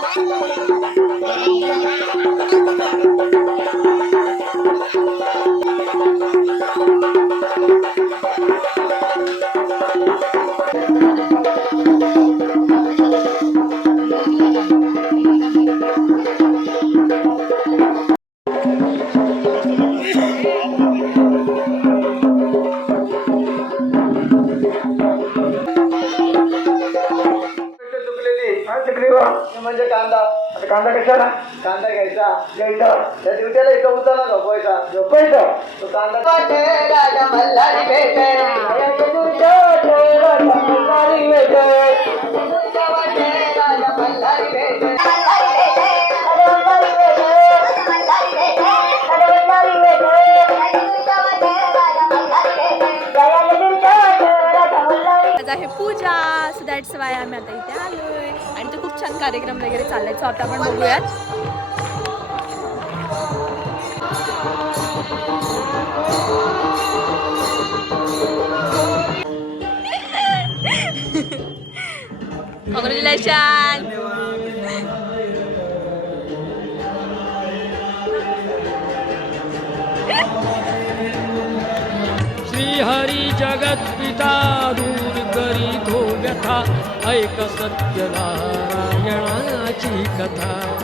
Thank you. चुकली म्हणजे कांदा. आता कांदा कशाला? कांदा घ्यायचा. घ्यायचा त्या दिवट्याला इथं उतरला झोपायचा. झोपायचा. तो कांदा वाटे मल्हारी भेटे पूजा सो दॅट्स वाय आम्ही आता इथे आलोय. खूप छान कार्यक्रम वगैरे चाललाय. सो आता आपण बघूयात. कॉंग्रॅच्युलेशन श्रीहरी जगत्पिता दूर करी तो व्यथा. ऐक सत्यनारायणाची कथा.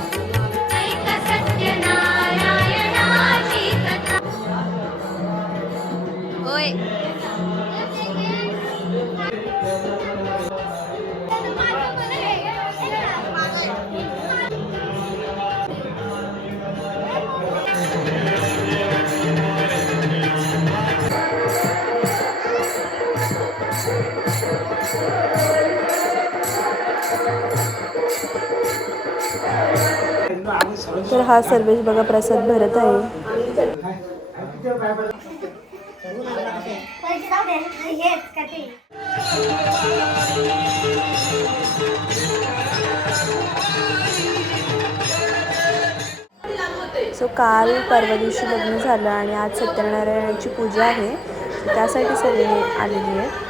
तर हा सर्वेश बघा प्रसाद भरत आहे. सो काल परवा दिवशी लग्न झालं आणि आज सत्यनारायणाची पूजा आहे. त्यासाठी सगळे आलेली आहेत.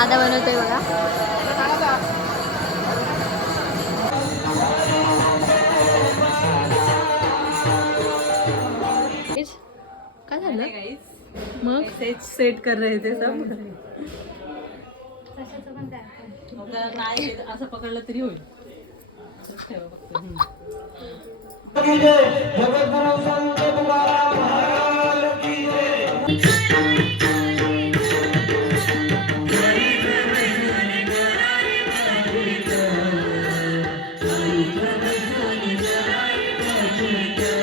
दादा बनवतोय बघा काय झालं मग सेट सेट कर रहे थे सब नाही हे असं पकडलं तरी होईल Música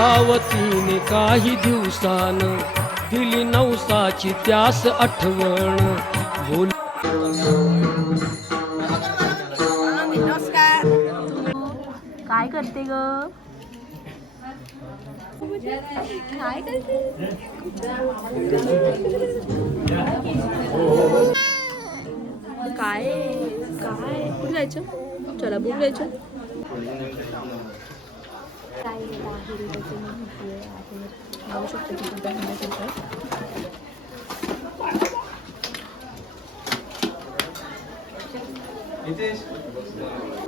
लीलावतीने काही दिवसान दिली नवसाची त्यास आठवण. बोल काय करते ग? काय करते? काय? काय? कुठे जायचं चला जायचं जाऊ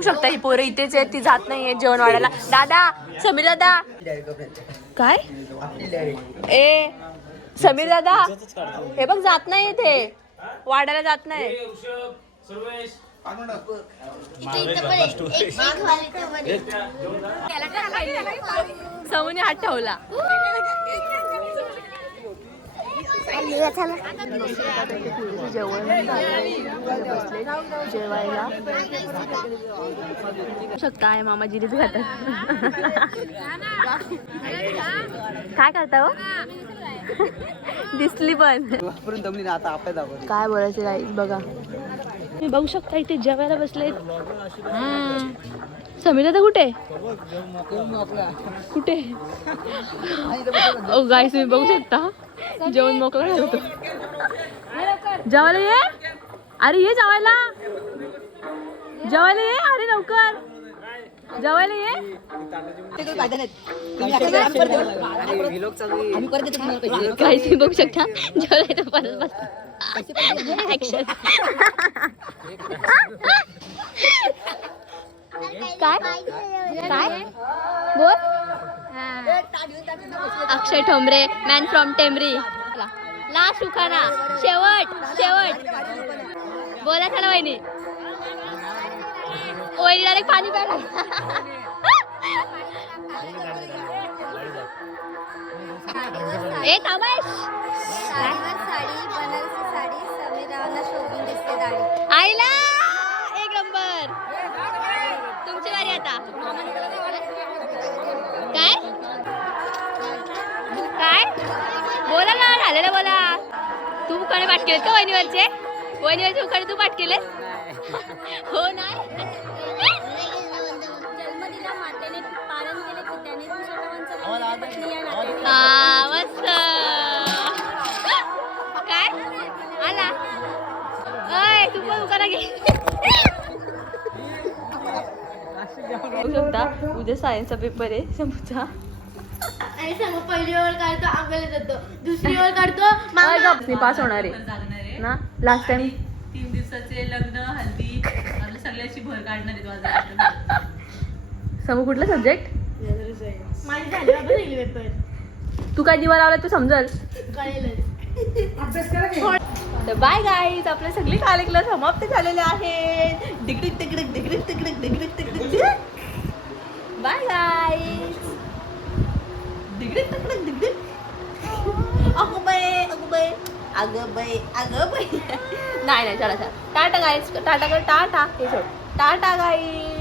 शकतो ही पोरं इथेच आहेत ती जात नाहीये जेवण वाढायला दादा समीर दादा. काय? ए समीर दादा. हे बघ जात नाही इथे. वाढायला जात नाही. समूने हात ठेवला. जेवण जेवायला शकता आहे मामा जिरीच खातात काय करता हो? दिसली पण. काय बोलायचं बघा. तुम्ही बघू शकता इथे जेवायला बसले समीर दादा कुठे? कुठे? ओ गाय तुम्ही बघू शकता. जेवण मोकळं होतो. जेवायला ये? अरे ये जेवायला. जेवायला ये? अरे लवकर. जेवायला ये? काय तुम्ही बघू शकता. जेवायला परत बस ऍक्शन काय? काय? बोल. Akshay Thombare man from Temri last उखाना. शेवट शेवट. बोला चला वहिनी. वहिनी डायरेक्ट पाणी प्यायला ए थांबायस. आईला. काय? काय? बोला ना झालेलं बोला. तू उखाणे पाठ केलेत का वहिनीवरचे? वहिनीवरचे उखाणे तू पाठ केले हो नाही? शकता उद्या सायन्सचा पेपर आहे समोरचा. आणि सांग पहिली ओळ काढतो अंगाला जातो. दुसरी ओळ काढतो पास होणार आहे. ना लास्ट टाइम तीन दिवसाचे लग्न हल्दी सगळ्याची भर काढणार आहे तो आज. समोर कुठला सब्जेक्ट माझी झाली बाबा पहिली पेपर तू काय दिवा लावला तू समजल? तर बाय गाईज आपले सगळे कार्यक्रम समाप्त झालेले आहेत. डिगडिक डिगडिक डिगडिक डिगडिक डिगडिक डिगडिक बाय गाईज डिगडिक डिगडिक डिगडिक अगो बाय अगो बाय अगं बाई अगं बाई नाही नाही चला चला टाटा गाईज टाटा कर टाटा हे सोड टाटा गाईज